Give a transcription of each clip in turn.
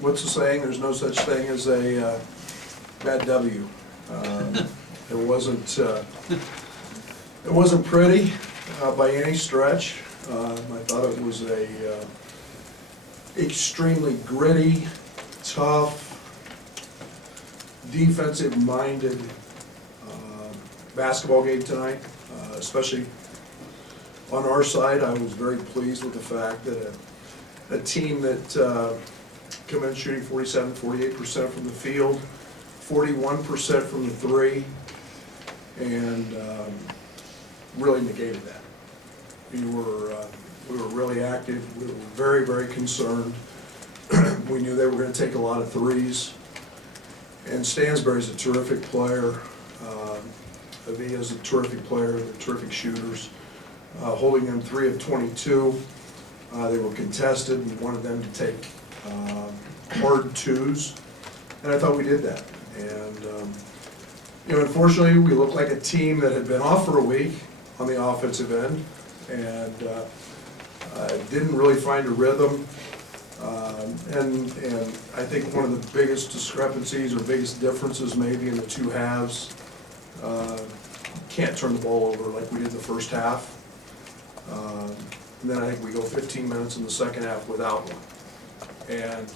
what's the saying? There's no such thing as a bad W. It wasn't pretty by any stretch. I thought it was a extremely gritty, tough, defensive-minded basketball game tonight, especially on our side. I was very pleased with the fact that a team that come in shooting 47-48% from the field, 41% from the three, and really negated that. We were really active. We were very, very concerned. We knew they were going to take a lot of threes. And Stansbury's a terrific player. Avia's a terrific player. They're terrific shooters. Holding them 3 of 22. They were contested. We wanted them to take hard twos, and I thought we did that. And unfortunately, we looked like a team that had been off for a week on the offensive end, and didn't really find a rhythm. And I think one of the biggest discrepancies or biggest differences maybe in the two halves, can't turn the ball over like we did in the first half. And then I think we go 15 minutes in the second half without one. And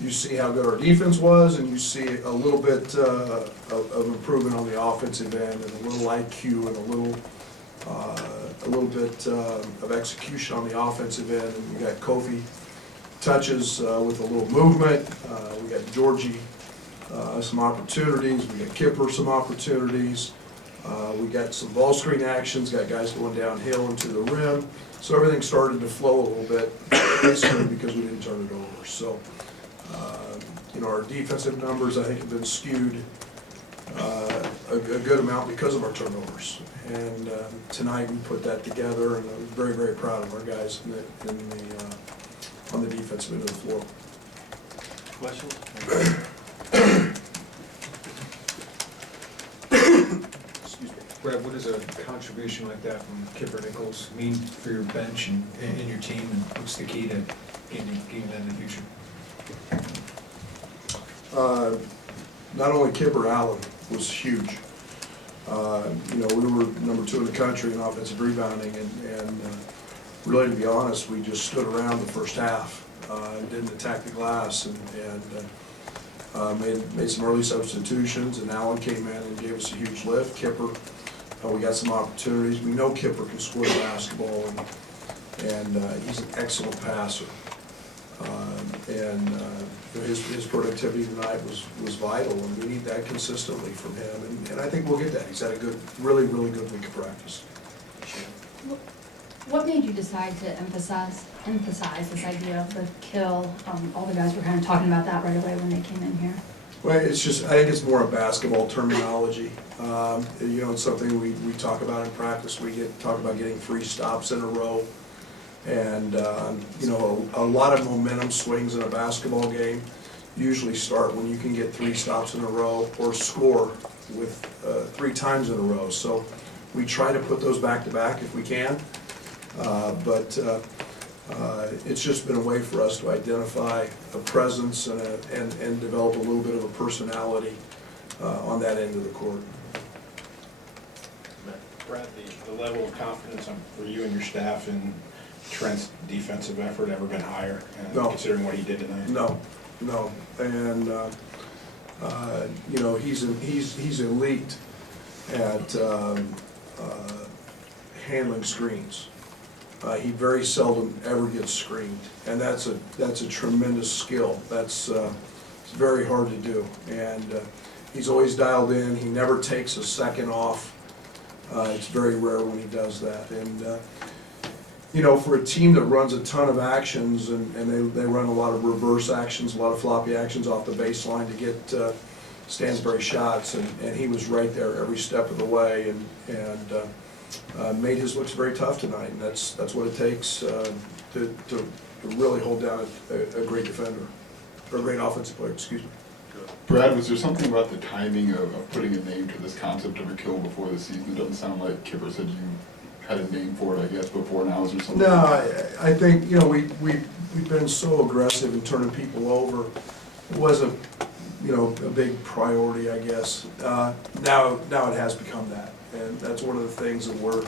you see how good our defense was, and you see a little bit of improvement on the offensive end, and a little IQ, and a little bit of execution on the offensive end. And we got Kofi touches with a little movement. We got Giorgi some opportunities. We got Kipper some opportunities. We got some ball screen actions, got guys going downhill into the rim. So everything started to flow a little bit, basically because we didn't turn it over. So, our defensive numbers, I think, have been skewed a good amount because of our turnovers. And tonight we put that together, and I'm very, very proud of our guys on the defensive end of the floor. Questions? Brad, what does a contribution like that from Kipper Nichols mean for your bench and your team, and what's the key to getting that in the future? Not only Kipper, Allen was huge. We were number 2 in the country in offensive rebounding, and really, to be honest, we just stood around the first half and didn't attack the glass, and made some early substitutions, and Allen came in and gave us a huge lift. Kipper, we got some opportunities. We know Kipper can score the basketball, and he's an excellent passer. His productivity tonight was vital, and we need that consistently from him. And I think we'll get that. He's had a good, really, really good week of practice. What made you decide to emphasize this idea of the kill? All the guys were kind of talking about that right away when they came in here. Well, I think it's more a basketball terminology. It's something we talk about in practice. We talk about getting 3 stops in a row. And, a lot of momentum swings in a basketball game usually start when you can get 3 stops in a row or score with 3 times in a row. So we try to put those back to back if we can. But it's just been a way for us to identify a presence and develop a little bit of a personality on that end of the court. Brad, the level of confidence for you and your staff in Trent's defensive effort ever been higher, No. Considering what he did tonight? No. And he's elite at handling screens. He very seldom ever gets screened, and that's a tremendous skill. It's very hard to do, and he's always dialed in. He never takes a second off. It's very rare when he does that. And for a team that runs a ton of actions, and they run a lot of reverse actions, a lot of floppy actions off the baseline to get Stansbury shots, and he was right there every step of the way, and made his looks very tough tonight. And that's what it takes to really hold down a great defender, or a great offensive player, excuse me. Brad, was there something about the timing of putting a name to this concept of a kill before the season? It doesn't sound like Kipper said you had a name for it, I guess, before now, is there something? No, I think, you know, we've been so aggressive in turning people over. It wasn't, you know, a big priority, I guess. Now it has become that, and that's one of the things that we're,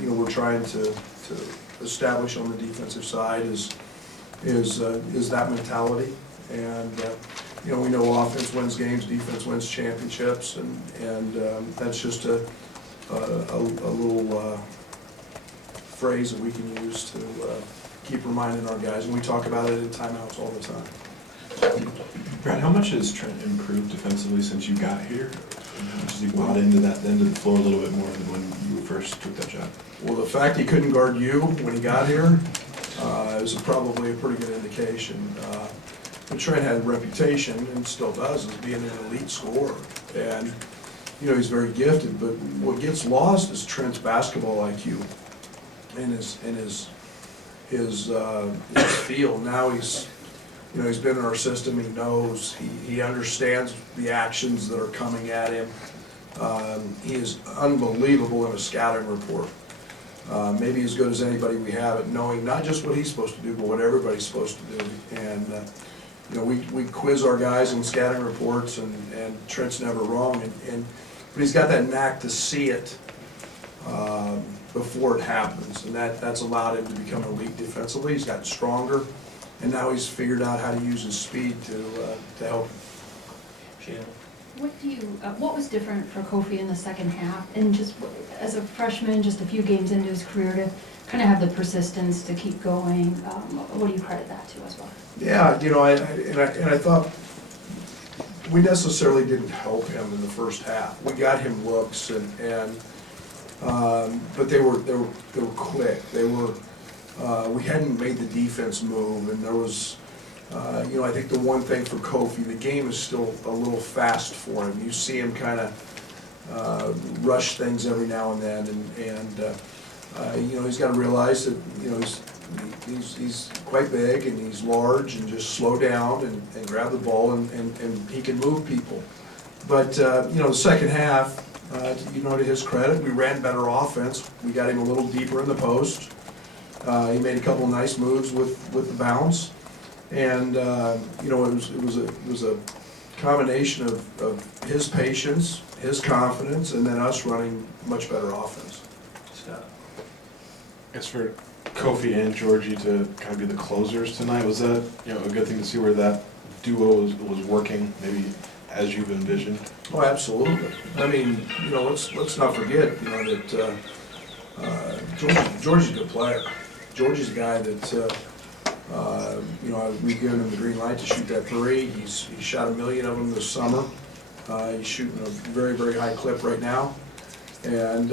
you know, we're trying to establish on the defensive side is that mentality. And, you know, we know offense wins games, defense wins championships, and that's just a little phrase that we can use to keep reminding our guys, and we talk about it in timeouts all the time. Brad, how much has Trent improved defensively since you got here? And how much has he bought into that end of the floor a little bit more than when you first took that job? Well, the fact he couldn't guard you when he got here is probably a pretty good indication. But Trent had a reputation, and still does, as being an elite scorer. And, you know, he's very gifted, but what gets lost is Trent's basketball IQ and his feel. Now he's, you know, he's been in our system, he knows, he understands the actions that are coming at him. He is unbelievable in a scouting report. Maybe as good as anybody we have at knowing not just what he's supposed to do, but what everybody's supposed to do. And, you know, we quiz our guys in scouting reports, and Trent's never wrong. But he's got that knack to see it before it happens, and that's allowed him to become elite defensively. He's gotten stronger, and now he's figured out how to use his speed to help him. What was different for Kofi in the second half, and just as a freshman, just a few games into his career, to kind of have the persistence to keep going? What do you credit that to as well? Yeah, you know, I thought we necessarily didn't help him in the first half. We got him looks, but they were quick. We hadn't made the defense move, and there was, you know, I think the one thing for Kofi, the game is still a little fast for him. You see him kind of rush things every now and then, and you know, he's got to realize that, you know, he's quite big and he's large, and just slow down and grab the ball, and he can move people. But you know, the second half, you know, to his credit, we ran better offense. We got him a little deeper in the post. He made a couple of nice moves with the bounce, and you know, it was a combination of his patience, his confidence, and then us running much better offense. As for Kofi and Giorgi to kind of be the closers tonight, was that, you know, a good thing to see where that duo was working, maybe as you've envisioned? Oh, absolutely. I mean, you know, let's not forget, you know, that Giorgi's a good player. Giorgi's a guy that, you know, we've given him the green light to shoot that three. He's shot 1 million of them this summer. He's shooting a very, very high clip right now. And,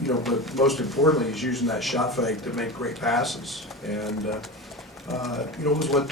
you know, but most importantly, he's using that shot fake to make great passes. And, you know, it was what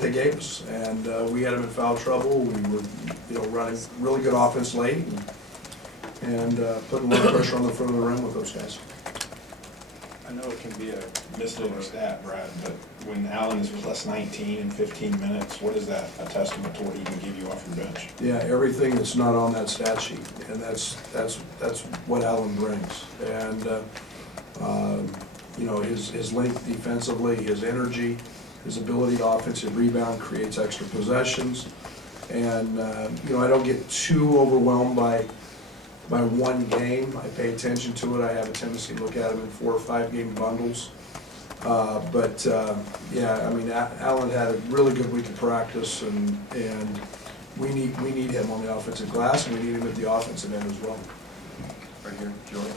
they gave us. And we had him in foul trouble. We were, you know, running really good offense late, and putting a lot of pressure on the front of the rim with those guys. I know it can be a misleading stat, Brad, but when Allen is plus 19 in 15 minutes, what is that a testament to what he can give you off your bench? Yeah, everything that's not on that stat sheet, and that's what Allen brings. And you know, his length defensively, his energy, his ability to offensive rebound, creates extra possessions. And you know, I don't get too overwhelmed by one game. I pay attention to it. I have a tendency to look at them in 4 or 5 game bundles. But yeah, I mean, Allen had a really good week of practice, and we need him on the offensive glass, and we need him at the offensive end as well. Right here, Joey.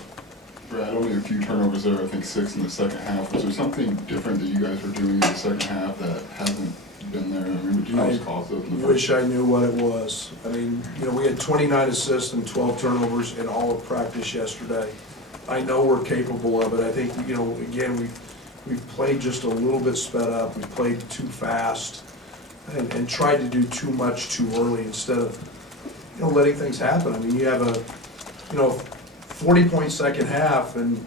Brad, only a few turnovers there, I think 6 in the second half. Was there something different that you guys were doing in the second half that hasn't been there? I mean, would you guys call those in the Wish first? I knew what it was. I mean, you know, we had 29 assists and 12 turnovers in all of practice yesterday. I know we're capable of it. I think, you know, again, we've played just a little bit sped up. We've played too fast and tried to do too much too early instead of, you know, letting things happen. I mean, you have a, you know, 40-point second half, and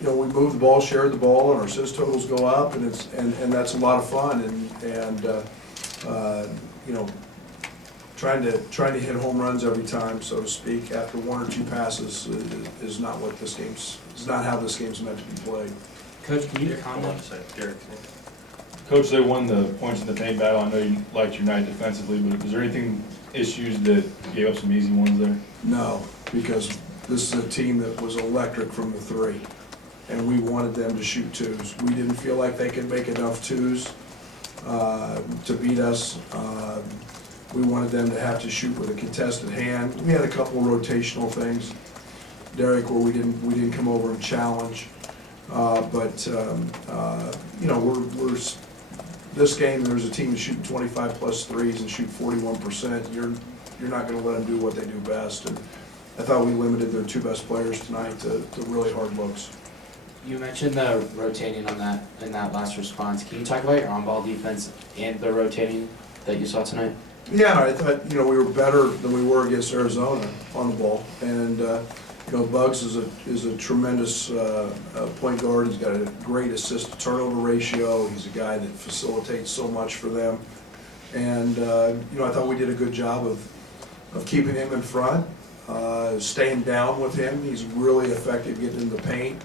you know, we move the ball, share the ball, and our assist totals go up, and that's a lot of fun. And you know, trying to hit home runs every time, so to speak, after one or two passes is not what this game's, is not how this game's meant to be played. Coach, can you comment? Coach, they won the points in the paint battle. I know you liked your night defensively, but was there anything, issues that gave up some easy ones there? No, because this is a team that was electric from the three, and we wanted them to shoot twos. We didn't feel like they could make enough twos to beat us. We wanted them to have to shoot with a contested hand. We had a couple rotational things, Derek, where we didn't come over and challenge. You know, we're this game, there's a team shooting 25 plus threes and shoot 41%. You're not going to let them do what they do best. And I thought we limited their two best players tonight to really hard looks. You mentioned the rotating on that in that last response. Can you talk about your on-ball defense and the rotating that you saw tonight? Yeah, I thought, you know, we were better than we were against Arizona on the ball. And, you know, Bugs is a tremendous point guard. He's got a great assist to turnover ratio. He's a guy that facilitates so much for them. And, you know, I thought we did a good job of keeping him in front, staying down with him. He's really effective getting in the paint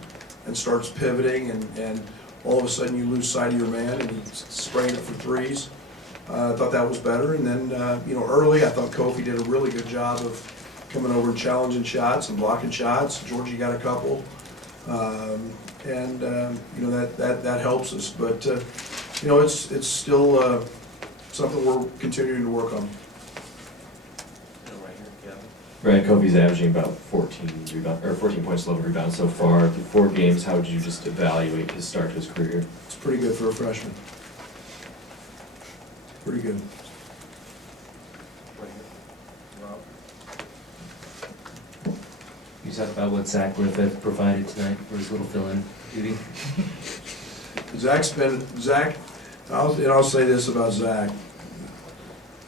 and starts pivoting, and all of a sudden you lose sight of your man and he's spraying it for threes. I thought that was better. And then, you know, early I thought Kofi did a really good job of coming over and challenging shots and blocking shots. Giorgi got a couple. You know, that helps us. But, you know, it's still something we're continuing to work on. Brad, Kofi's averaging about 14 points, 11 rebounds so far. Through 4 games, how would you just evaluate his start to his career? It's pretty good for a freshman. Pretty good. You talk about what Zach Griffith provided tonight for his little fill-in duty. I'll say this about Zach.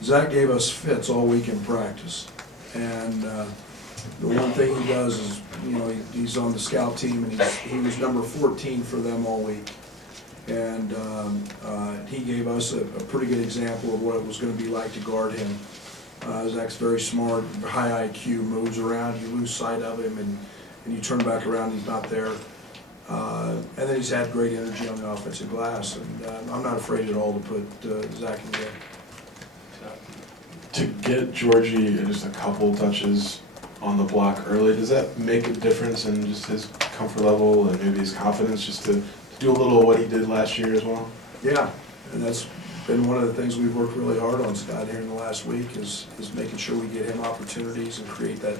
Zach gave us fits all week in practice. And the one thing he does is, you know, he's on the scout team, and he was number 14 for them all week. And he gave us a pretty good example of what it was going to be like to guard him. Zach's very smart, high IQ, moves around, you lose sight of him, and you turn back around, he's not there. And then he's had great energy on the offensive glass, and I'm not afraid at all to put Zach in there. To get Giorgi just a couple touches on the block early, does that make a difference in just his comfort level and maybe his confidence, just to do a little of what he did last year as well? Yeah, and that's been one of the things we've worked really hard on, Scott, here in the last week, is making sure we get him opportunities and create that,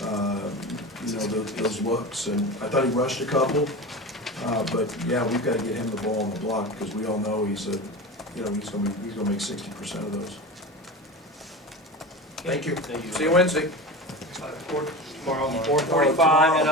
you know, those looks. And I thought he rushed a couple, but yeah, we've got to get him the ball on the block, because we all know he's going to make 60% of those. Thank you. Thank you. See you Wednesday. Tomorrow, 4:45 and